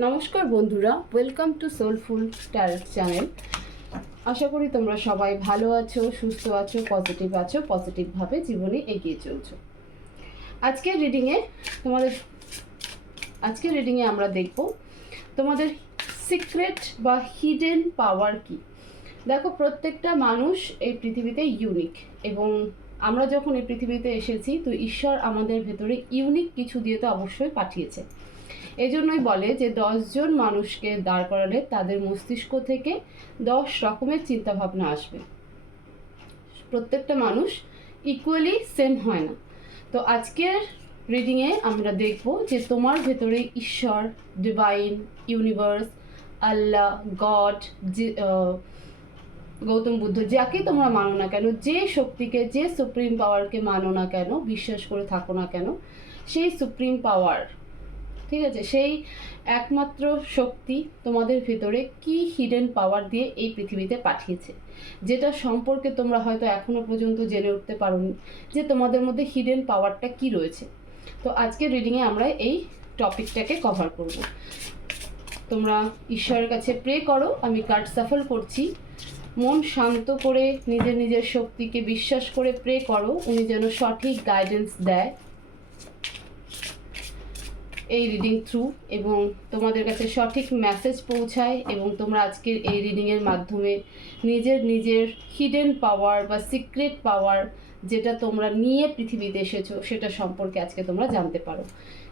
নমস্কার বন্ধুরা, welcome to soulful tarot channel. আশা করি তোমরা সবাই ভালো আছো, সুস্থ আছো, পজিটিভভাবে জীবনে এগিয়ে চলছো। আজকের রিডিংয়ে আমরা দেখব তোমাদের সিক্রেট বা হিডেন পাওয়ার কি। দেখো, প্রত্যেকটা মানুষ এই পৃথিবীতে ইউনিক, এবং আমরা যখন এই পৃথিবীতে এসেছি তো ঈশ্বর আমাদের ভেতরে ইউনিক কিছু দিয়ে তো অবশ্যই পাঠিয়েছে। এজন্যই বলে যে 10 জন মানুষকে দাঁড় করালে তাদের মস্তিষ্ক থেকে 10 রকমের চিন্তাভাবনা আসবে। প্রত্যেকটা মানুষ ইকুয়ালি সেম হয় না। তো আজকের রিডিংয়ে আমরা দেখব যে তোমার ভেতরে ঈশ্বর, ডিভাইন, ইউনিভার্স, আল্লাহ, গড, গৌতম বুদ্ধ, যাকে তোমরা মানো না কেন, যে শক্তিকে, যে সুপ্রিম পাওয়ারকে মানো না কেন, বিশ্বাস করে থাকো না কেন, সেই সুপ্রিম পাওয়ার, ঠিক আছে, সেই একমাত্র শক্তি তোমাদের ভিতরে কি হিডেন পাওয়ার দিয়ে এই পৃথিবীতে পাঠিয়েছে, যেটা সম্পর্কে তোমরা হয়তো এখনো পর্যন্ত জেনে উঠতে পারোনি যে তোমাদের মধ্যে হিডেন পাওয়ারটা কি রয়েছে। তো আজকের রিডিংয়ে আমরা এই টপিকটাকে কভার করব। তোমরা ঈশ্বরের কাছে প্রে করো, আমি কার্ড সাফল করছি। মন শান্ত করে নিজের শক্তিকে বিশ্বাস করে প্রে করো, উনি যেন সঠিক গাইডেন্স দেয় এই রিডিং থ্রু, এবং তোমাদের কাছে সঠিক মেসেজ পৌঁছায়, এবং তোমরা আজকের এই রিডিংয়ের মাধ্যমে নিজের হিডেন পাওয়ার বা সিক্রেট পাওয়ার, যেটা তোমরা নিয়ে পৃথিবীতে এসেছো, সেটা সম্পর্কে আজকে তোমরা জানতে পারো।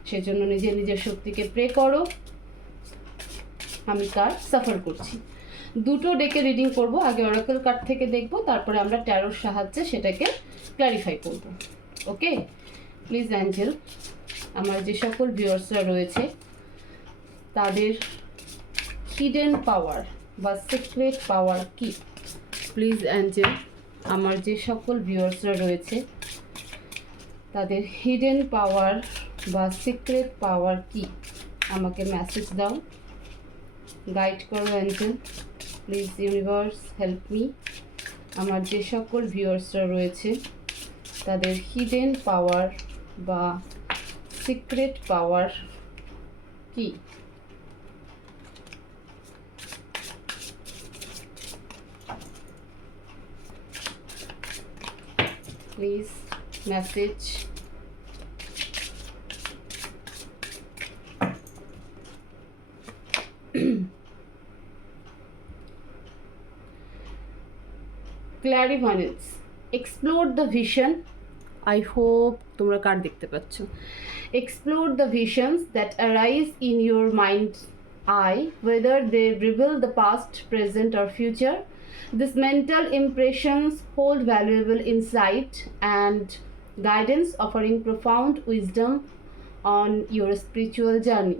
সেজন্য নিজের শক্তিকে প্রে করো। আমি কার্ড সাফার করছি। দুটো ডেকে রিডিং করব, আগে অরাকল কার্ড থেকে দেখব, তারপরে আমরা ট্যারোর সাহায্যে সেটাকে ক্ল্যারিফাই করব। ওকে, প্লিজ অ্যাঞ্জেল, আমার যে সকল ভিউয়ার্সরা রয়েছে তাদের হিডেন পাওয়ার বা সিক্রেট পাওয়ার কি। প্লিজ অ্যাঞ্জেল, আমার যে সকল ভিউয়ার্সরা রয়েছে তাদের হিডেন পাওয়ার বা সিক্রেট পাওয়ার কি, আমাকে মেসেজ দাও, গাইড করো Angel. Please universe help me, আমার যে সকল ভিউয়ার্সরা রয়েছে তাদের হিডেন পাওয়ার বা সিক্রেট পাওয়ার কি। Please message. Clairvoyance, explore the vision. I hope তোমরা কার্ড দেখতে পাচ্ছ। Explore the visions that arise in your mind's eye, whether they reveal the past, present, or future. These mental impressions hold valuable insight and guidance, offering profound wisdom on your spiritual journey.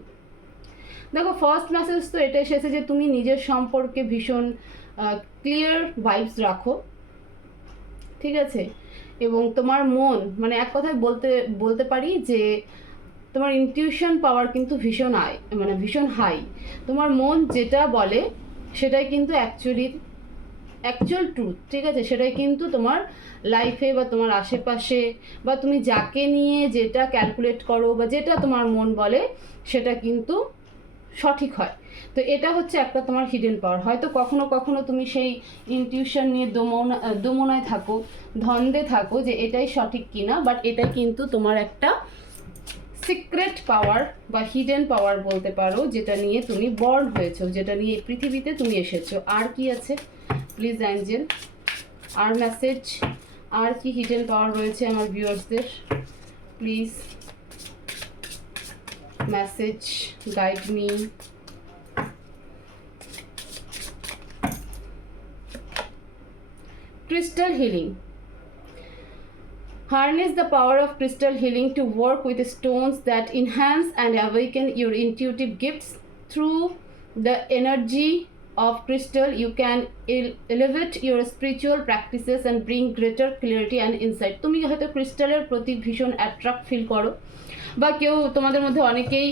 দেখো, first message তো এটা এসেছে যে তুমি নিজের সম্পর্কে ভীষণ clear vibes রাখো, ঠিক আছে, এবং তোমার মন, মানে এক কথায় বলতে পারি যে তোমার ইনটিউশন পাওয়ার কিন্তু ভীষণ হাই। তোমার মন যেটা বলে সেটাই কিন্তু অ্যাকচুয়াল ট্রুথ, ঠিক আছে, সেটাই কিন্তু তোমার লাইফে বা তোমার আশেপাশে বা তুমি যাকে নিয়ে যেটা ক্যালকুলেট করো বা যেটা তোমার মন বলে সেটা কিন্তু সঠিক হয়। তো এটা হচ্ছে একটা তোমার হিডেন পাওয়ার। হয়তো কখনো কখনো তুমি সেই ইনটিউশন নিয়ে দোমনায় থাকো, ধন্দে থাকো যে এটাই সঠিক কিনা, বাট এটাই কিন্তু তোমার একটা সিক্রেট পাওয়ার বা হিডেন পাওয়ার বলতে পারো, যেটা নিয়ে তুমি বর্ন হয়েছো, যেটা নিয়ে পৃথিবীতে তুমি এসেছো। আর কি আছে প্লিজ অ্যাঞ্জেল, আর মেসেজ, আর কি হিডেন পাওয়ার রয়েছে আমার ভিউয়ার্সদের, please message, guide me. Crystal healing. Harness the power of crystal healing to work with stones that enhance and awaken your intuitive gifts. Through the energy of crystal, you can elevate your spiritual practices and bring greater clarity and insight. তুমি হয়তো ক্রিস্টালের প্রতি ভীষণ attract feel করো, বা কেউ তোমাদের মধ্যে অনেকেই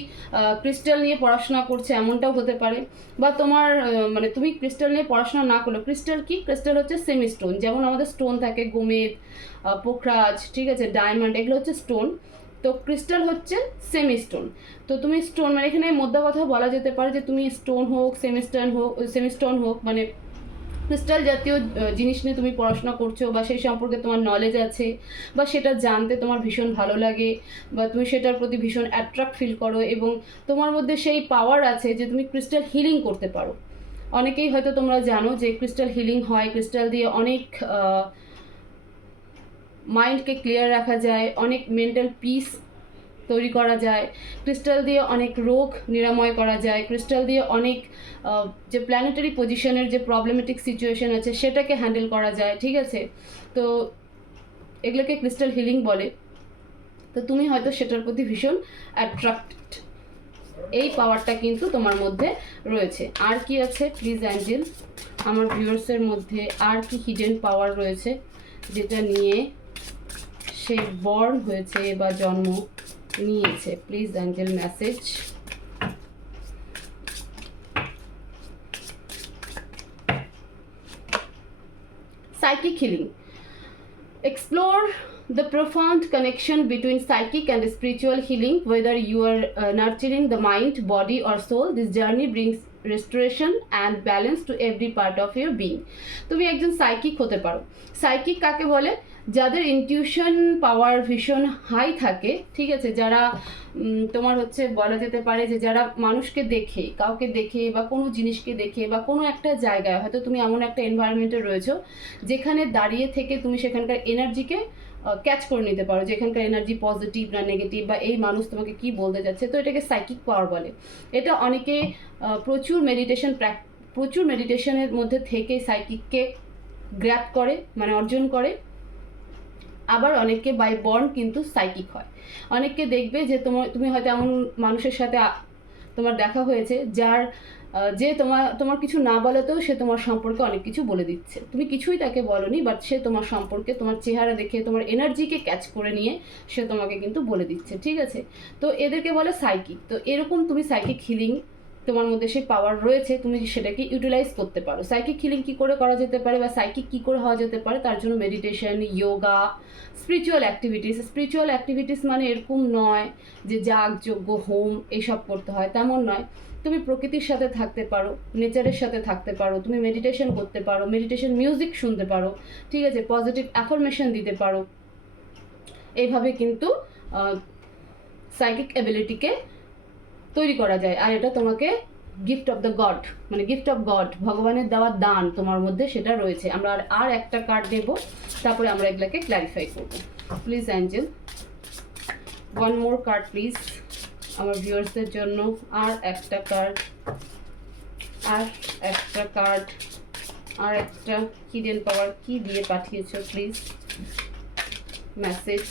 ক্রিস্টাল নিয়ে পড়াশোনা করছে, এমনটাও হতে পারে। বা তোমার মানে তুমি ক্রিস্টাল নিয়ে পড়াশোনা না করলো, ক্রিস্টাল কি, ক্রিস্টাল হচ্ছে সেমি স্টোন, যেমন আমাদের স্টোন থাকে গোমেদ, পোখরাজ, ঠিক আছে, ডায়মন্ড, এগুলো হচ্ছে স্টোন। তো ক্রিস্টাল হচ্ছে সেমি স্টোন। তো তুমি স্টোন মানে এখানে মোদ্দা কথা বলা যেতে পারে যে তুমি স্টোন হোক সেমি স্টোন হোক মানে ক্রিস্টাল জাতীয় জিনিস নিয়ে তুমি পড়াশোনা করছো বা সেই সম্পর্কে তোমার নলেজ আছে বা সেটা জানতে তোমার ভীষণ ভালো লাগে বা তুমি সেটার প্রতি ভীষণ অ্যাট্রাক্ট ফিল করো এবং তোমার মধ্যে সেই পাওয়ার আছে যে তুমি ক্রিস্টাল হিলিং করতে পারো। অনেকেই হয়তো তোমরা জানো যে ক্রিস্টাল হিলিং হয়, ক্রিস্টাল দিয়ে অনেক মাইন্ডকে ক্লিয়ার রাখা যায়, অনেক মেন্টাল পিস তৈরি করা যায়, ক্রিস্টাল দিয়ে অনেক রোগ নিরাময় করা যায়, ক্রিস্টাল দিয়ে অনেক যে প্ল্যানেটারি পজিশনের যে প্রবলেমেটিক সিচুয়েশন আছে সেটাকে হ্যান্ডেল করা যায়, ঠিক আছে। তো এগুলোকে ক্রিস্টাল হিলিং বলে। তো তুমি হয়তো সেটার প্রতি ভীষণ অ্যাট্রাক্টেড, এই পাওয়ারটা কিন্তু তোমার মধ্যে রয়েছে। আর কি আছে প্লিজ অ্যাঞ্জেল, আমার ভিউয়ার্সের মধ্যে আর কি হিডেন পাওয়ার রয়েছে যেটা নিয়ে সে বর্ন হয়েছে বা জন্ম নিয়েছে? Please angel message. Psychic healing. Explore the profound connection between psychic and spiritual healing. Whether you are nurturing the mind, body or soul, this journey brings restoration and balance to every part of your being. তুমি একজন psychic হতে পারো। Psychic কাকে বলে? যাদের intuition পাওয়ার ভীষণ high থাকে, ঠিক আছে, যারা তোমার হচ্ছে বলা যেতে পারে যে যারা মানুষকে দেখে, কাউকে দেখে বা কোনো জিনিসকে দেখে বা কোনো একটা জায়গায় হয়তো তুমি এমন একটা এনভায়রনমেন্টে রয়েছো যেখানে দাঁড়িয়ে থেকে তুমি সেখানকার এনার্জিকে ক্যাচ করে নিতে পারো, যে এখানকার এনার্জি পজিটিভ না নেগেটিভ বা এই মানুষ তোমাকে কি বলতে যাচ্ছে। তো এটাকে সাইকিক পাওয়ার বলে। এটা অনেকে প্রচুর মেডিটেশনের মধ্যে থেকে সাইকিককে গ্র্যাব করে মানে অর্জন করে। আবার অনেকে বাই বর্ন কিন্তু সাইকিক হয়। অনেককে দেখবে যে তুমি হয়তো এমন মানুষের সাথে তোমার দেখা হয়েছে যার যে তোমার কিছু না বলাতেও সে তোমার সম্পর্কে অনেক কিছু বলে দিচ্ছে, তুমি কিছুই তাকে বলনি বাট সে তোমার সম্পর্কে তোমার চেহারা দেখে তোমার এনার্জিকে ক্যাচ করে নিয়ে সে তোমাকে কিন্তু বলে দিচ্ছে, ঠিক আছে। তো এদেরকে বলে সাইকিক। তো এরকম তুমি সাইকিক হিলিং তোমার মধ্যে সেই পাওয়ার রয়েছে, তুমি সেটাকে ইউটিলাইজ করতে পারো। সাইকিক হিলিং কী করে করা যেতে পারে বা সাইকিক কী করে হওয়া যেতে পারে, তার জন্য মেডিটেশন, যোগা, স্পিরিচুয়াল অ্যাক্টিভিটিস মানে এরকম নয় যে যাগযজ্ঞ হোম এইসব করতে হয়, তেমন নয়। তুমি প্রকৃতির সাথে থাকতে পারো, নেচারের সাথে থাকতে পারো, তুমি মেডিটেশন করতে পারো, মেডিটেশন মিউজিক শুনতে পারো, ঠিক আছে, পজিটিভ অ্যাফার্মেশন দিতে পারো। এইভাবে কিন্তু সাইকিক অ্যাবিলিটিকে তৈরি করা যায়। আর এটা তোমাকে গিফট অফ দ্য গড মানে গিফট অফ গড, ভগবানের দেওয়া দান তোমার মধ্যে সেটা রয়েছে। আমরা আর একটা কার্ড দেব, তারপরে আমরা এগুলাকে ক্ল্যারিফাই করব। Please Angel one more card please আমার ভিউয়ার্সদের জন্য। আর একটা কার্ড, আর একটা হিডেন পাওয়ার কি দিয়ে পাঠিয়েছো please message.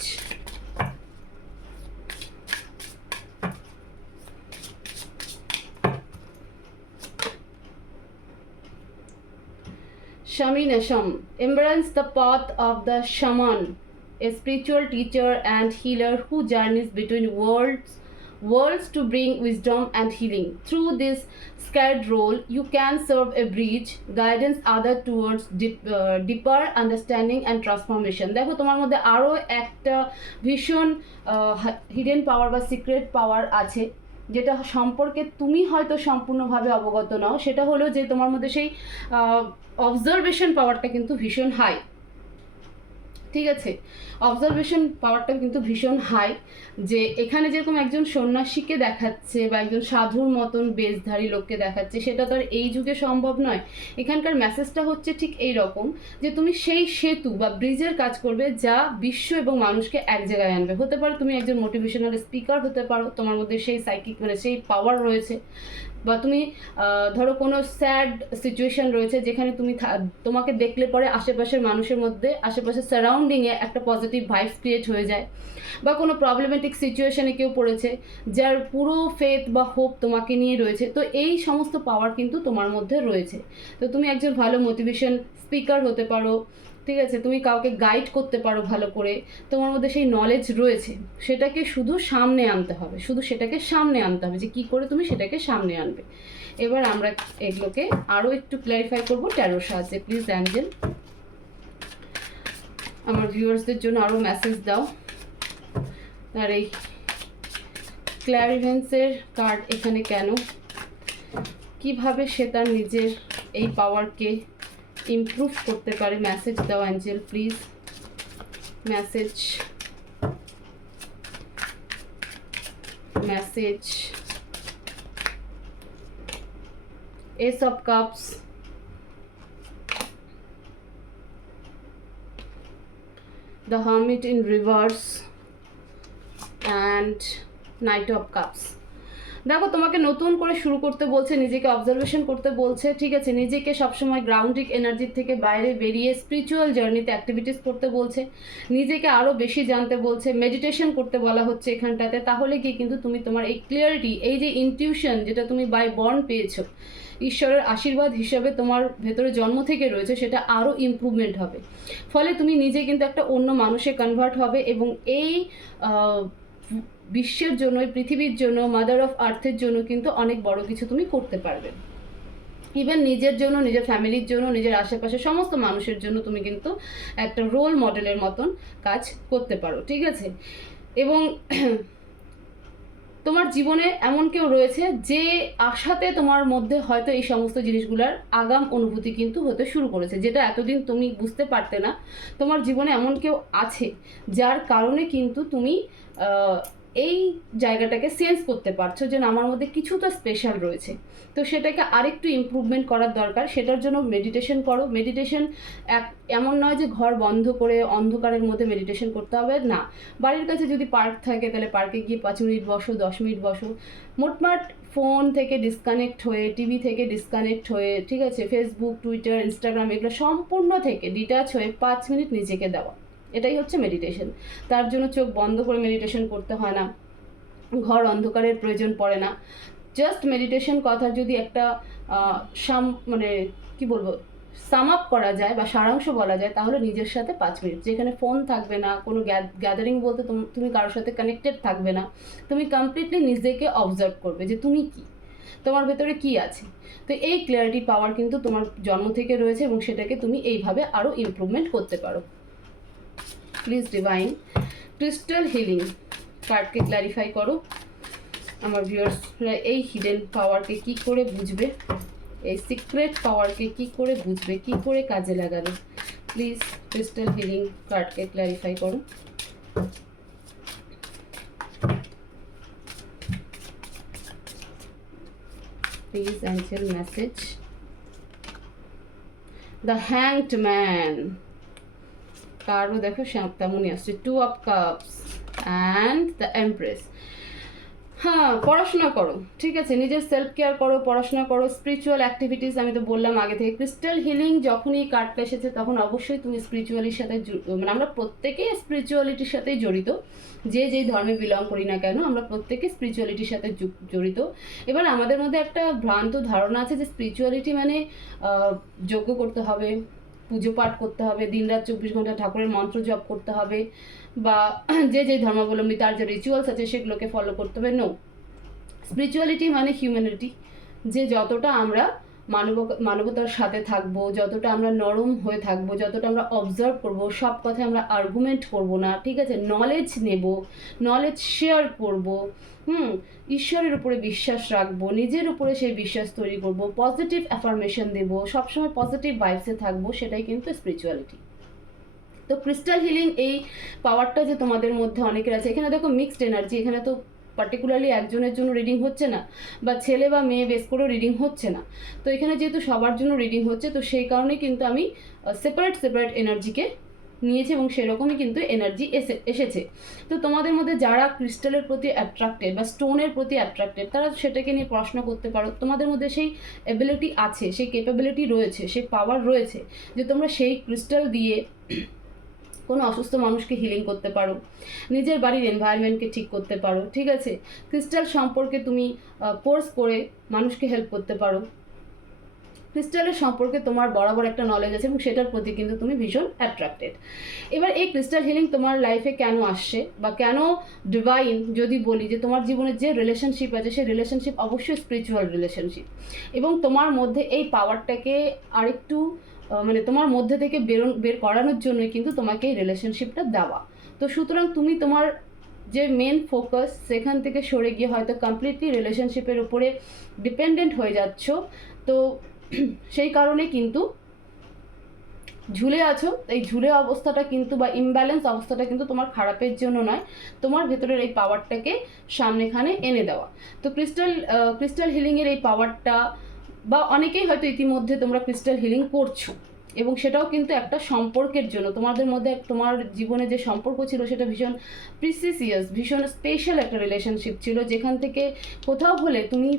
Shamanism. Embrace the path of the shaman, a spiritual teacher and healer who journeys between worlds to bring wisdom and healing. Through this scared role, you can serve a bridge, guidance other towards deeper understanding and transformation. দেখো তোমার মধ্যে আরও একটা ভীষণ hidden পাওয়ার বা secret পাওয়ার আছে যেটা সম্পর্কে তুমি হয়তো সম্পূর্ণভাবে অবগত নাও। সেটা হলো যে তোমার মধ্যে সেই অবজারভেশন পাওয়ারটা কিন্তু ভীষণ হাই, ঠিক আছে। অবজারভেশন পাওয়ারটা কিন্তু ভীষণ হাই, যে এখানে যেরকম একজন সন্ন্যাসীকে দেখাচ্ছে বা একজন সাধুর মতন বেশধারী লোককে দেখাচ্ছে, সেটা তো আর এই যুগে সম্ভব নয়। এখানকার মেসেজটা হচ্ছে ঠিক এই রকম যে তুমি সেই সেতু বা ব্রিজের কাজ করবে যা বিশ্ব এবং মানুষকে এক জায়গায় আনবে। হতে পারে তুমি একজন মোটিভেশনাল স্পিকার হতে পারো, তোমার মধ্যে সেই সাইকিক মানে সেই পাওয়ার রয়েছে। বা তুমি ধরো কোনো স্যাড সিচুয়েশন রয়েছে যেখানে তোমাকে দেখলে পরে আশেপাশের মানুষের মধ্যে আশেপাশের সারাউন্ডিংয়ে একটা পজিটিভ ভাইবস ক্রিয়েট হয়ে যায়। বা কোনো প্রবলেমেটিক সিচুয়েশনে কেউ পড়েছে যার পুরো ফেথ বা হোপ তোমাকে নিয়ে রয়েছে। তো এই সমস্ত পাওয়ার কিন্তু তোমার মধ্যে রয়েছে। তো তুমি একজন ভালো মোটিভেশন স্পিকার হতে পারো, ঠিক আছে, তুমি কাউকে গাইড করতে পারো ভালো করে, তোমার মধ্যে সেই নলেজ রয়েছে। সেটাকে শুধু সামনে আনতে হবে, যে কী করে তুমি সেটাকে সামনে আনবে। এবার আমরা এগুলোকে আরও একটু ক্ল্যারিফাই করবো ট্যারোর সাহায্যে। প্লিজ অ্যাঞ্জেল আমার ভিউয়ার্সদের জন্য আরও মেসেজ দাও। আর এই ক্ল্যারিভেন্সের কার্ড এখানে কেন, কিভাবে সে তার নিজের এই পাওয়ারকে ইমপ্রুভ করতে পারে? মেসেজ দাও Angel please, message, message. Ace of Cups, the Hermit in reverse and Knight of Cups. দেখো তোমাকে নতুন করে শুরু করতে বলছে, নিজেকে অবজারভেশন করতে বলছে, ঠিক আছে? নিজেকে সবসময় গ্রাউন্ডিক এনার্জির থেকে বাইরে বেরিয়ে স্পিরিচুয়াল জার্নিতে অ্যাক্টিভিটিস করতে বলছে, নিজেকে আরও বেশি জানতে বলছে, মেডিটেশন করতে বলা হচ্ছে এখানটাতে। তাহলে কি কিন্তু তুমি তোমার এই ক্লিয়ারিটি, এই যে ইনটিউশন যেটা তুমি বাই বর্ন পেয়েছো, ঈশ্বরের আশীর্বাদ হিসাবে তোমার ভেতরে জন্ম থেকে রয়েছে, সেটা আরও ইমপ্রুভমেন্ট হবে। ফলে তুমি নিজে কিন্তু একটা অন্য মানুষে কনভার্ট হবে এবং এই বিশ্বের জন্য, পৃথিবীর জন্য, মাদার অফ আর্থের জন্য কিন্তু অনেক বড় কিছু তুমি করতে পারবে। ইভেন নিজের জন্য, নিজের ফ্যামিলির জন্য, নিজের আশেপাশে সমস্ত মানুষের জন্য তুমি কিন্তু একটা রোল মডেলের মতন কাজ করতে পারো, ঠিক আছে? এবং তোমার জীবনে এমন কেউ রয়েছে যে আশাতে তোমার মধ্যে হয়তো এই সমস্ত জিনিসগুলোর আগাম অনুভূতি কিন্তু হতে শুরু করেছে, যেটা এতদিন তুমি বুঝতে পারতে না। তোমার জীবনে এমন কেউ আছে যার কারণে কিন্তু তুমি এই জায়গাটাকে সেন্স করতে পারছো যে আমার মধ্যে কিছু তো স্পেশাল রয়েছে। তো সেটাকে আরেকটু ইমপ্রুভমেন্ট করার দরকার। সেটার জন্য মেডিটেশন করো। মেডিটেশন এমন নয় যে ঘর বন্ধ করে অন্ধকারের মধ্যে মেডিটেশন করতে হবে, না। বাড়ির কাছে যদি পার্ক থাকে তাহলে পার্কে গিয়ে 5 মিনিট বসো, 10 মিনিট বসো। মোটমাট ফোন থেকে ডিসকানেক্ট হয়ে, টিভি থেকে ডিসকানেক্ট হয়ে, ঠিক আছে, ফেসবুক, টুইটার, ইনস্টাগ্রাম এগুলো সম্পূর্ণ থেকে ডিটাচ হয়ে 5 মিনিট নিজেকে দেওয়া, এটাই হচ্ছে মেডিটেশন। তার জন্য চোখ বন্ধ করে মেডিটেশন করতে হয় না, ঘর অন্ধকারের প্রয়োজন পড়ে না। জাস্ট মেডিটেশন কথার যদি একটা মানে কি বলবো, সাম আপ করা যায় বা সারাংশ বলা যায়, তাহলে নিজের সাথে 5 মিনিট, যেখানে ফোন থাকবে না, কোনো গ্যাদারিং বলতে তুমি কারোর সাথে কানেক্টেড থাকবে না, তুমি কমপ্লিটলি নিজেকে অবজার্ভ করবে যে তুমি কি, তোমার ভেতরে কি আছে। তো এই ক্লিয়ারিটি পাওয়ার কিন্তু তোমার জন্ম থেকে রয়েছে এবং সেটাকে তুমি এইভাবে আরও ইমপ্রুভমেন্ট করতে পারো। প্লিজ ডিভাইন, ক্রিস্টাল হিলিং কার্ডকে ক্ল্যারিফাই করো। আমার ভিউয়ার্সরা এই হিডেন পাওয়ারকে কি করে বুঝবে, এই সিক্রেট পাওয়ারকে কি করে বুঝবে, কি করে কাজে লাগাবে? প্লিজ ক্রিস্টাল হিলিং কার্ডকে ক্ল্যারিফাই করো। Please angel message. The hanged man কার্ডও দেখো তেমনই আসছে, 2 of cups and the empress. হ্যাঁ, পড়াশোনা করো, ঠিক আছে, নিজের সেলফ কেয়ার করো, পড়াশোনা করো, স্পিরিচুয়াল অ্যাক্টিভিটিস আমি তো বললাম আগে থেকে। ক্রিস্টাল হিলিং যখনই কার্ডটা এসেছে তখন অবশ্যই তুমি স্পিরিচুয়ালির সাথে, মানে আমরা প্রত্যেকেই স্পিরিচুয়ালিটির সাথেই জড়িত, যে যেই ধর্মে বিলং করি না কেন, আমরা প্রত্যেকে স্পিরিচুয়ালিটির সাথে জড়িত। এবার আমাদের মধ্যে একটা ভ্রান্ত ধারণা আছে যে স্পিরিচুয়ালিটি মানে যজ্ঞ করতে হবে, পুজো পাঠ করতে হবে, দিনরাত 24 ঘন্টা ঠাকুরের মন্ত্র জপ করতে হবে, বা যে যে ধর্মাবলম্বী তার যে রিচুয়ালস আছে সেগুলোকে ফলো করতে হবে। নো, স্পিরিচুয়ালিটি মানে হিউম্যানিটি, যে যতটা আমরা মানবতার সাথে থাকবো, যতটা আমরা নরম হয়ে থাকবো, যতটা আমরা অবজার্ভ করব, সব কথায় আমরা আর্গুমেন্ট করব না, ঠিক আছে, নলেজ নেব, নলেজ শেয়ার করব, ঈশ্বরের উপরে বিশ্বাস রাখবো, নিজের উপরে সেই বিশ্বাস তৈরি করব, পজিটিভ অ্যাফার্মেশন দেবো, সবসময় পজিটিভ ভাইবসে থাকবো, সেটাই কিন্তু স্পিরিচুয়ালিটি। তো ক্রিস্টাল হিলিং এই পাওয়ারটা যে তোমাদের মধ্যে অনেকের আছে, এখানে দেখো মিক্সড এনার্জি, এখানে তো পার্টিকুলারলি একজনের জন্য রিডিং হচ্ছে না, বা ছেলে বা মেয়ে বেস করেও রিডিং হচ্ছে না। তো এখানে যেহেতু সবার জন্য রিডিং হচ্ছে, তো সেই কারণে কিন্তু আমি সেপারেট এনার্জিকে নিয়েছি এবং সেরকমই কিন্তু এনার্জি এসেছে। তো তোমাদের মধ্যে যারা ক্রিস্টালের প্রতি অ্যাট্রাক্টেড বা স্টোনের প্রতি অ্যাট্রাক্টেড, তারা সেটাকে নিয়ে পড়াশোনা করতে পারো। তোমাদের মধ্যে সেই এবিলিটি আছে, সেই ক্যাপাবিলিটি রয়েছে, সেই পাওয়ার রয়েছে যে তোমরা সেই ক্রিস্টাল দিয়ে কোনো অসুস্থ মানুষকে হিলিং করতে পারো, নিজের বাড়ির এনভায়রনমেন্টকে ঠিক করতে পারো, ঠিক আছে, ক্রিস্টাল সম্পর্কে তুমি কোর্স করে মানুষকে হেল্প করতে পারো। ক্রিস্টালের সম্পর্কে তোমার বরাবর একটা নলেজ আছে এবং সেটার প্রতি কিন্তু তুমি ভীষণ অ্যাট্রাক্টেড। এবার এই ক্রিস্টাল হিলিং তোমার লাইফে কেন আসছে বা কেন ডিভাইন, যদি বলি যে তোমার জীবনে যে রিলেশনশিপ আছে সেই রিলেশনশিপ অবশ্যই স্পিরিচুয়াল রিলেশনশিপ, এবং তোমার মধ্যে এই পাওয়ারটাকে আরেকটু মানে তোমার মধ্যে থেকে বের করানোর জন্যই কিন্তু তোমাকে এই রিলেশনশিপটা দেওয়া। তো সুতরাং তুমি তোমার যে মেন ফোকাস সেখান থেকে সরে গিয়ে হয়তো কমপ্লিটলি রিলেশনশিপের উপরে ডিপেন্ডেন্ট হয়ে যাচ্ছ। তো সেই কারণে কিন্তু ঝুলে আছো। এই ঝুলে অবস্থাটা কিন্তু বা ইমব্যালেন্স অবস্থাটা কিন্তু তোমার খারাপের জন্য নয়, তোমার ভেতরের এই পাওয়ারটাকে সামনেখানে এনে দেওয়া। তো ক্রিস্টাল হিলিংয়ের এই পাওয়ারটা, বা অনেকেই হয়তো ইতিমধ্যে তোমরা ক্রিস্টাল হিলিং করছো, এবং সেটাও কিন্তু একটা সম্পর্কের জন্য। তোমাদের মধ্যে তোমার জীবনে যে সম্পর্ক ছিল সেটা ভীষণ প্রিসিসিয়াস, ভীষণ স্পেশাল একটা রিলেশনশিপ ছিল, যেখান থেকে কোথাও হলে তুমি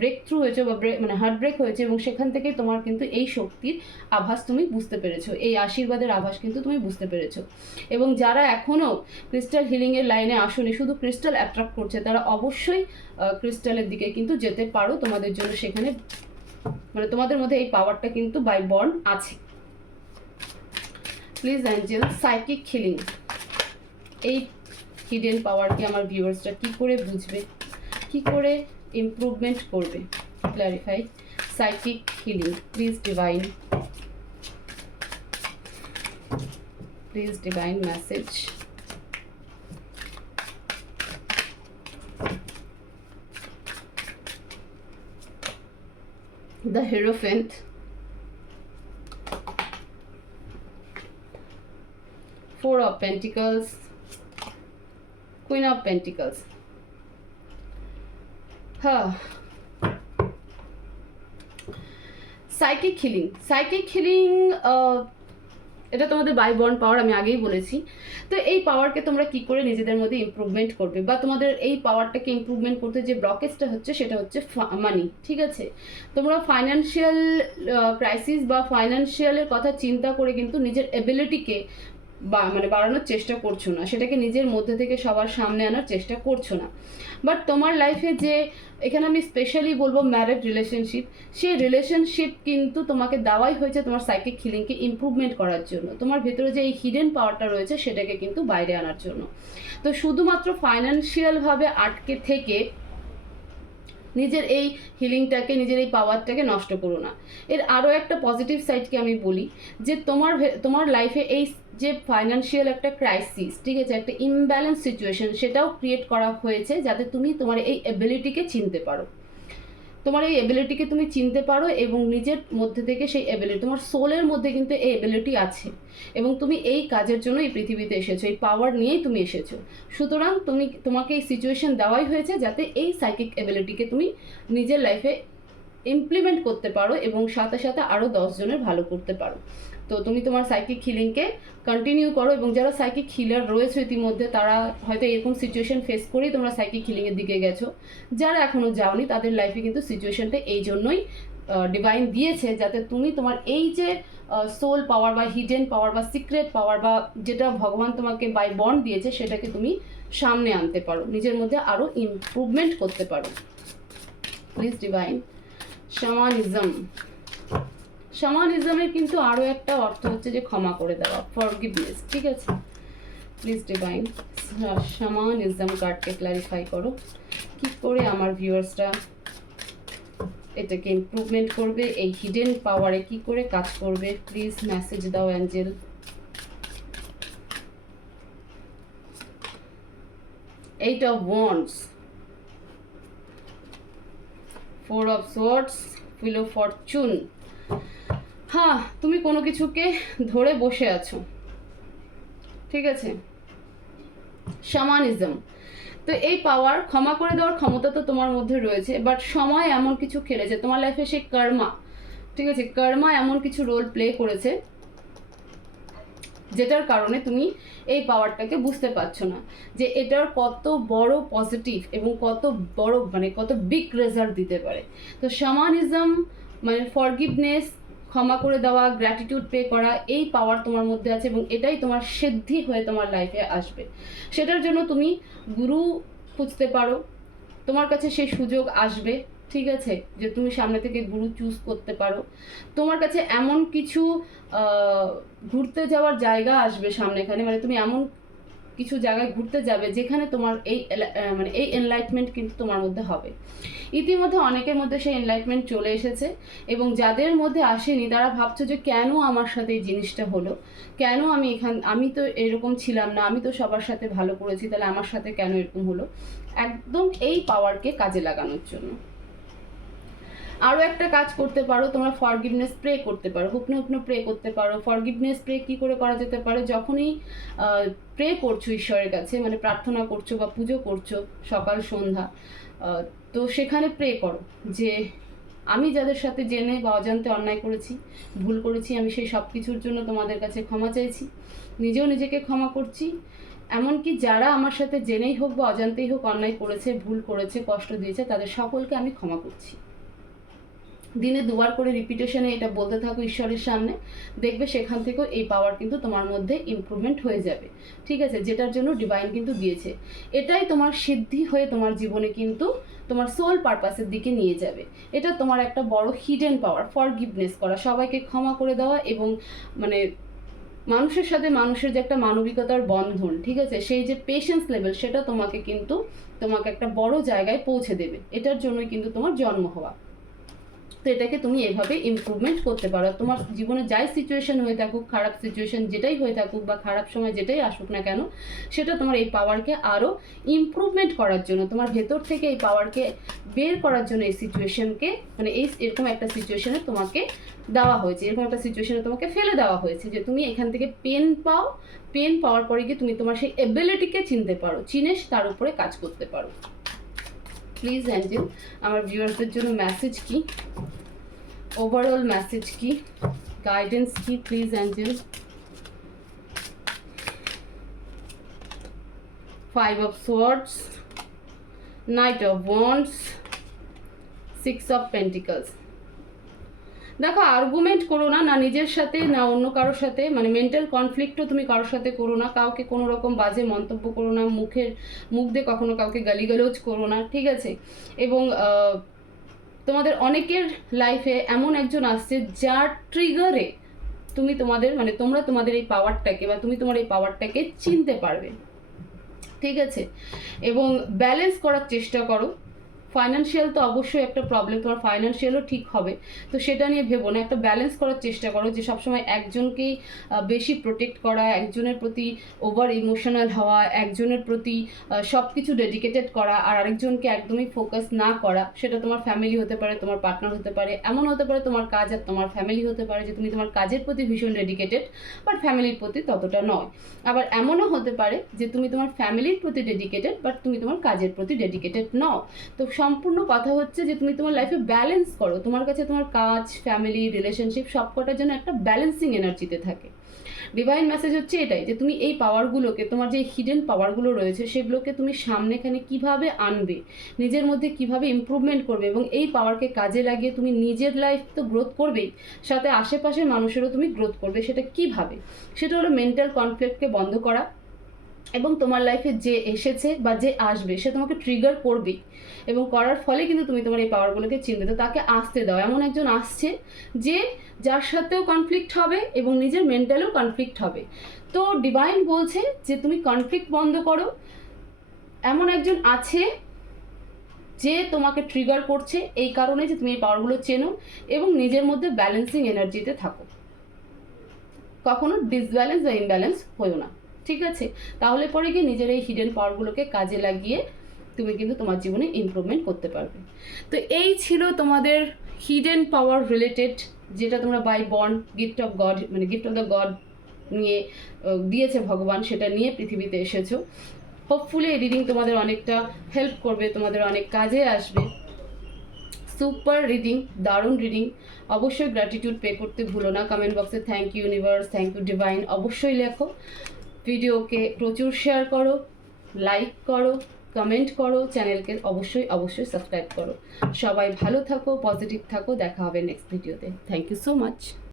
ব্রেক থ্রু হয়েছে বা মানে হার্ট ব্রেক হয়েছে, এবং সেখান থেকে তোমার কিন্তু এই শক্তির আভাস তুমি বুঝতে পেরেছো, এই আশীর্বাদের আভাস কিন্তু তুমি বুঝতে পেরেছো। এবং যারা এখনও ক্রিস্টাল হিলিংয়ের লাইনে আসেনি, শুধু ক্রিস্টাল অ্যাট্রাক্ট করছে, তারা অবশ্যই ক্রিস্টালের দিকে কিন্তু যেতে পারো। তোমাদের জন্য সেখানে মানে তোমাদের মধ্যে এই পাওয়ারটা কিন্তু বাই বর্ন আছে। প্লিজ অ্যাঞ্জেল, সাইকিক হিলিং, এই হিডেন পাওয়ারকে আমার ভিউয়ার্সরা কী করে বুঝবে, কী করে ইমপ্রুভমেন্ট করবে? Clarify psychic healing, please divine, please divine message. The Hierophant, Four of Pentacles, Queen of Pentacles. Psychic healing, psychic healing এটা তোমাদের বাই বর্ন পাওয়ার, আমি আগেই বলেছি। তো এই পাওয়ারকে তোমরা কি করে নিজেদের মধ্যে ইমপ্রুভমেন্ট করবে, বা তোমাদের এই পাওয়ারটাকে ইমপ্রুভমেন্ট করতে যে ব্লকেজটা হচ্ছে সেটা হচ্ছে মানি। ঠিক আছে, তোমরা ফাইন্যান্সিয়াল ক্রাইসিস বা ফাইন্যান্সিয়ালের কথা চিন্তা করে কিন্তু নিজের এবিলিটিকে মানে বাড়ানোর চেষ্টা করছো না, সেটাকে নিজের মধ্যে থেকে সবার সামনে আনার চেষ্টা করছো না। বাট তোমার লাইফে যে, এখানে আমি স্পেশালি বলবো ম্যারেড রিলেশনশিপ, সেই রিলেশনশিপ কিন্তু তোমাকে দেওয়াই হয়েছে তোমার সাইকিক হিলিংকে ইমপ্রুভমেন্ট করার জন্য, তোমার ভেতরে যে এই হিডেন পাওয়ারটা রয়েছে সেটাকে কিন্তু বাইরে আনার জন্য। তো শুধুমাত্র ফাইন্যান্সিয়ালভাবে আটকে থেকে নিজের এই হিলিংটাকে, নিজের এই পাওয়ারটাকে নষ্ট করো না। এর আরও একটা পজিটিভ সাইডকে আমি বলি, যে তোমার লাইফে এই যে ফাইন্যান্সিয়াল একটা ক্রাইসিস, ঠিক আছে, একটা ইমব্যালেন্স সিচুয়েশন, সেটাও ক্রিয়েট করা হয়েছে যাতে তুমি তোমার এই এবিলিটিকে চিনতে পারো, তোমার এই এবিলিটিকে তুমি চিনতে পারো, এবং নিজের মধ্যে থেকে সেই এবিলিটি, তোমার সোলের মধ্যে কিন্তু এই এবিলিটি আছে, এবং তুমি এই কাজের জন্য এই পৃথিবীতে এসেছো, এই পাওয়ার নিয়েই তুমি এসেছো। সুতরাং তোমাকে এই সিচুয়েশন দেওয়াই হয়েছে যাতে এই সাইকিক এবিলিটিকে তুমি নিজের লাইফে ইমপ্লিমেন্ট করতে পারো, এবং সাথে সাথে আরও 10 জনের ভালো করতে পারো। তো তুমি তোমার সাইকিক হিলিংকে কন্টিনিউ করো, এবং যারা সাইকিক হিলার রয়েছে ইতিমধ্যে, তারা হয়তো এরকম সিচুয়েশন ফেস করেই তোমরা সাইকিক হিলিংয়ের দিকে গেছো। যারা এখনও যাওনি তাদের লাইফে কিন্তু সিচুয়েশনটা এই জন্যই ডিভাইন দিয়েছে, যাতে তুমি তোমার এই যে সোল পাওয়ার বা হিডেন পাওয়ার বা সিক্রেট পাওয়ার, বা যেটা ভগবান তোমাকে বাই বন্ড দিয়েছে, সেটাকে তুমি সামনে আনতে পারো, নিজের মধ্যে আরও ইমপ্রুভমেন্ট করতে পারো। প্লিজ ডিভাইন শামানিজম, শামানিজমের কিন্তু আরও একটা অর্থ হচ্ছে যে ক্ষমা করে দেওয়া, ফরগিভনেস। ঠিক আছে, প্লিজ ডিভাইন শামানিজম কার্ডকে ক্ল্যারিফাই করো, কি করে আমার ভিউয়ার্সরা এটাকে ইমপ্রুভমেন্ট করবে, এই হিডেন পাওয়ারে কি করে কাজ করবে। প্লিজ মেসেজ দাও Angel. Eight of wands, four of swords, wheel of Fortune. হ্যাঁ, তুমি কোনো কিছুকে ধরে বসে আছো, ঠিক আছে, শামানিজম। তো এই পাওয়ার, ক্ষমা করে দেওয়ার ক্ষমতা তো তোমার মধ্যে রয়েছে, বাট সময় এমন কিছু খেলেছে তোমার লাইফে, সেই কর্মা, ঠিক আছে, কর্মা এমন কিছু রোল প্লে করেছে যেটার কারণে তুমি এই পাওয়ারটাকে বুঝতে পারছো না যে এটার কত বড় পজিটিভ এবং কত বড় মানে কত বিগ রেজাল্ট দিতে পারে। তো শামানিজম মানে ফরগিভনেস, ক্ষমা করে দেওয়া, গ্র্যাটিটিউড পে করা, এই পাওয়ার তোমার মধ্যে আছে, এবং এটাই তোমার সিদ্ধি হয়ে তোমার লাইফে আসবে। সেটার জন্য তুমি গুরু খুঁজতে পারো, তোমার কাছে সেই সুযোগ আসবে, ঠিক আছে, যে তুমি সামনে থেকে গুরু চুজ করতে পারো। তোমার কাছে এমন কিছু ঘুরতে যাওয়ার জায়গা আসবে সামনে, এখানে মানে তুমি এমন কিছু জায়গায় ঘুরতে যাবে যেখানে তোমার মানে এই এনলাইটমেন্ট কিন্তু তোমার মধ্যে হবে। ইতিমধ্যে অনেকের মধ্যে সেই এনলাইটমেন্ট চলে এসেছে, এবং যাদের মধ্যে আসেনি তারা ভাবছো যে কেন আমার সাথে এই জিনিসটা হলো, কেন আমি তো এরকম ছিলাম না, আমি তো সবার সাথে ভালো করেছি, তাহলে আমার সাথে কেন এরকম হলো। একদম এই পাওয়ারকে কাজে লাগানোর জন্য আরও একটা কাজ করতে পারো, তোমরা ফরগিভনেস প্রে করতে পারো, হুকনো প্রে করতে পারো। ফরগিভনেস প্রে কী করে করা যেতে পারে, যখনই প্রে করছো ঈশ্বরের কাছে, মানে প্রার্থনা করছো বা পুজো করছো সকাল সন্ধ্যা, তো সেখানে প্রে করো যে আমি যাদের সাথে জেনে বা অজান্তে অন্যায় করেছি, ভুল করেছি, আমি সেই সব কিছুর জন্য তোমাদের কাছে ক্ষমা চাইছি, নিজেও নিজেকে ক্ষমা করছি। এমনকি যারা আমার সাথে জেনেই হোক বা অজান্তেই হোক অন্যায় করেছে, ভুল করেছে, কষ্ট দিয়েছে, তাদের সকলকে আমি ক্ষমা করছি। দিনে দুবার করে রিপিটেশনে এটা বলতে থাকো ঈশ্বরের সামনে, দেখবে সেখান থেকেও এই পাওয়ার কিন্তু তোমার মধ্যে ইমপ্রুভমেন্ট হয়ে যাবে। ঠিক আছে, যেটার জন্য ডিভাইন কিন্তু দিয়েছে। এটাই তোমার সিদ্ধি হয়ে তোমার জীবনে কিন্তু তোমার সোল পারপাসের দিকে নিয়ে যাবে। এটা তোমার একটা বড় হিডেন পাওয়ার, ফরগিভনেস করা, সবাইকে ক্ষমা করে দেওয়া, এবং মানে মানুষের সাথে মানুষের যে একটা মানবিকতার বন্ধন, ঠিক আছে, সেই যে পেশেন্স লেভেল, সেটা তোমাকে একটা বড় জায়গায় পৌঁছে দেবে। এটার জন্যই কিন্তু তোমার জন্ম হওয়া। তো এটাকে তুমি এভাবে ইমপ্রুভমেন্ট করতে পারো। তোমার জীবনে যাই সিচুয়েশন হয়ে থাকুক, খারাপ সিচুয়েশন যেটাই হয়ে থাকুক বা খারাপ সময় যেটাই আসুক না কেন, সেটা তোমার এই পাওয়ারকে আরও ইমপ্রুভমেন্ট করার জন্য, তোমার ভেতর থেকে এই পাওয়ারকে বের করার জন্য এই সিচুয়েশনকে, মানে এরকম একটা সিচুয়েশনে তোমাকে দেওয়া হয়েছে, এরকম একটা সিচুয়েশনে তোমাকে ফেলে দেওয়া হয়েছে যে তুমি এখান থেকে পেন পাও, পেন পাওয়ার পরে গিয়ে তুমি তোমার সেই এবিলিটিকে চিনতে পারো, চিনে তার উপরে কাজ করতে পারো। প্লিজ অ্যাঞ্জেল, আমার ভিউয়ার্সদের জন্য মেসেজ কি, ওভারঅল মেসেজ কি, গাইডেন্স কি, please Angel. 5 of Swords, Knight of Wands, 6 of Pentacles। দেখো, আর্গুমেন্ট করো না, না নিজের সাথে না অন্য কারোর সাথে, মানে মেন্টাল কনফ্লিক্টও তুমি কারোর সাথে করো না, কাউকে কোনো রকম বাজে মন্তব্য করো না, মুখ দিয়ে কখনো কাউকে গালিগালোজ করো না, ঠিক আছে। এবং তোমাদের অনেকের লাইফে এমন একজন আসছে যার ট্রিগারে তোমরা তোমাদের এই পাওয়ারটাকে বা তুমি তোমার এই পাওয়ারটাকে চিনতে পারবে, ঠিক আছে। এবং ব্যালেন্স করার চেষ্টা করো। ফাইন্যান্সিয়াল তো অবশ্যই একটা প্রবলেম, তোমার ফাইন্যান্সিয়ালও ঠিক হবে, তো সেটা নিয়ে ভেবো না, একটা ব্যালেন্স করার চেষ্টা করো, যে সবসময় একজনকেই বেশি প্রোটেক্ট করা, একজনের প্রতি ওভার ইমোশনাল হওয়া, একজনের প্রতি সব কিছু ডেডিকেটেড করা, আর আরেকজনকে একদমই ফোকাস না করা। সেটা তোমার ফ্যামিলি হতে পারে, তোমার পার্টনার হতে পারে, এমন হতে পারে তোমার কাজ আর তোমার ফ্যামিলি হতে পারে, যে তুমি তোমার কাজের প্রতি ভীষণ ডেডিকেটেড বাট ফ্যামিলির প্রতি ততটা নয়। আবার এমনও হতে পারে যে তুমি তোমার ফ্যামিলির প্রতি ডেডিকেটেড বাট তুমি তোমার কাজের প্রতি ডেডিকেটেড নও। তো সম্পূর্ণ কথা হচ্ছে যে তুমি তোমার লাইফে ব্যালেন্স করো, তোমার কাছে তোমার কাজ, ফ্যামিলি, রিলেশনশিপ সবকটার জন্য একটা ব্যালেন্সিং এনার্জিতে থাকে। ডিভাইন মেসেজ হচ্ছে এটাই, যে তুমি এই পাওয়ারগুলোকে, তোমার যে হিডেন পাওয়ারগুলো রয়েছে সেগুলোকে তুমি সামনেখানে কিভাবে আনবে, নিজের মধ্যে কিভাবে ইমপ্রুভমেন্ট করবে, এবং এই পাওয়ারকে কাজে লাগিয়ে তুমি নিজের লাইফ তো গ্রোথ করবেই, সাথে আশেপাশের মানুষেরও তুমি গ্রোথ করবে। সেটা কিভাবে? সেটা হলো মেন্টাল কনফ্লিক্টকে বন্ধ করা, এবং তোমার লাইফে যে এসেছে বা যে আসবে সে তোমাকে ট্রিগার করবেই, এবং করার ফলে কিন্তু তুমি তোমার এই পাওয়ারগুলোকে চিনবে। তো তাকে আসতে দাও, এমন একজন আসছে যার সাথেও কনফ্লিক্ট হবে এবং নিজের মেন্টালেও কনফ্লিক্ট হবে। তো ডিভাইন বলছে যে তুমি কনফ্লিক্ট বন্ধ করো, এমন একজন আছে যে তোমাকে ট্রিগার করছে, এই কারণে যে তুমি এই পাওয়ারগুলো চেনো এবং নিজের মধ্যে ব্যালেন্সিং এনার্জিতে থাকো, কখনো ডিসব্যালেন্স বা ইমব্যালেন্স হয়েও না, ঠিক আছে। তাহলে পরে গিয়ে নিজের এই হিডেন পাওয়ারগুলোকে কাজে লাগিয়ে তুমি কিন্তু তোমার জীবনে ইমপ্রুভমেন্ট করতে পারবে। তো এই ছিল তোমাদের হিডেন পাওয়ার রিলেটেড, যেটা তোমরা by born gift of God, মানে গিফট অফ দ্য গড নিয়ে দিয়েছে ভগবান, সেটা নিয়ে পৃথিবীতে এসেছো। হোপফুলি এই রিডিং তোমাদের অনেকটা হেল্প করবে, তোমাদের অনেক কাজে আসবে। সুপার রিডিং, দারুণ রিডিং। অবশ্যই গ্র্যাটিটিউড পে করতে ভুলো না, কমেন্ট বক্সে thank you universe, thank you divine অবশ্যই লেখো। ভিডিওকে প্রচুর শেয়ার করো, লাইক করো, কমেন্ট করো, চ্যানেলকে অবশ্যই সাবস্ক্রাইব করো। সবাই ভালো থাকো, পজিটিভ থাকো, দেখা হবে নেক্সট ভিডিওতে। Thank you so much.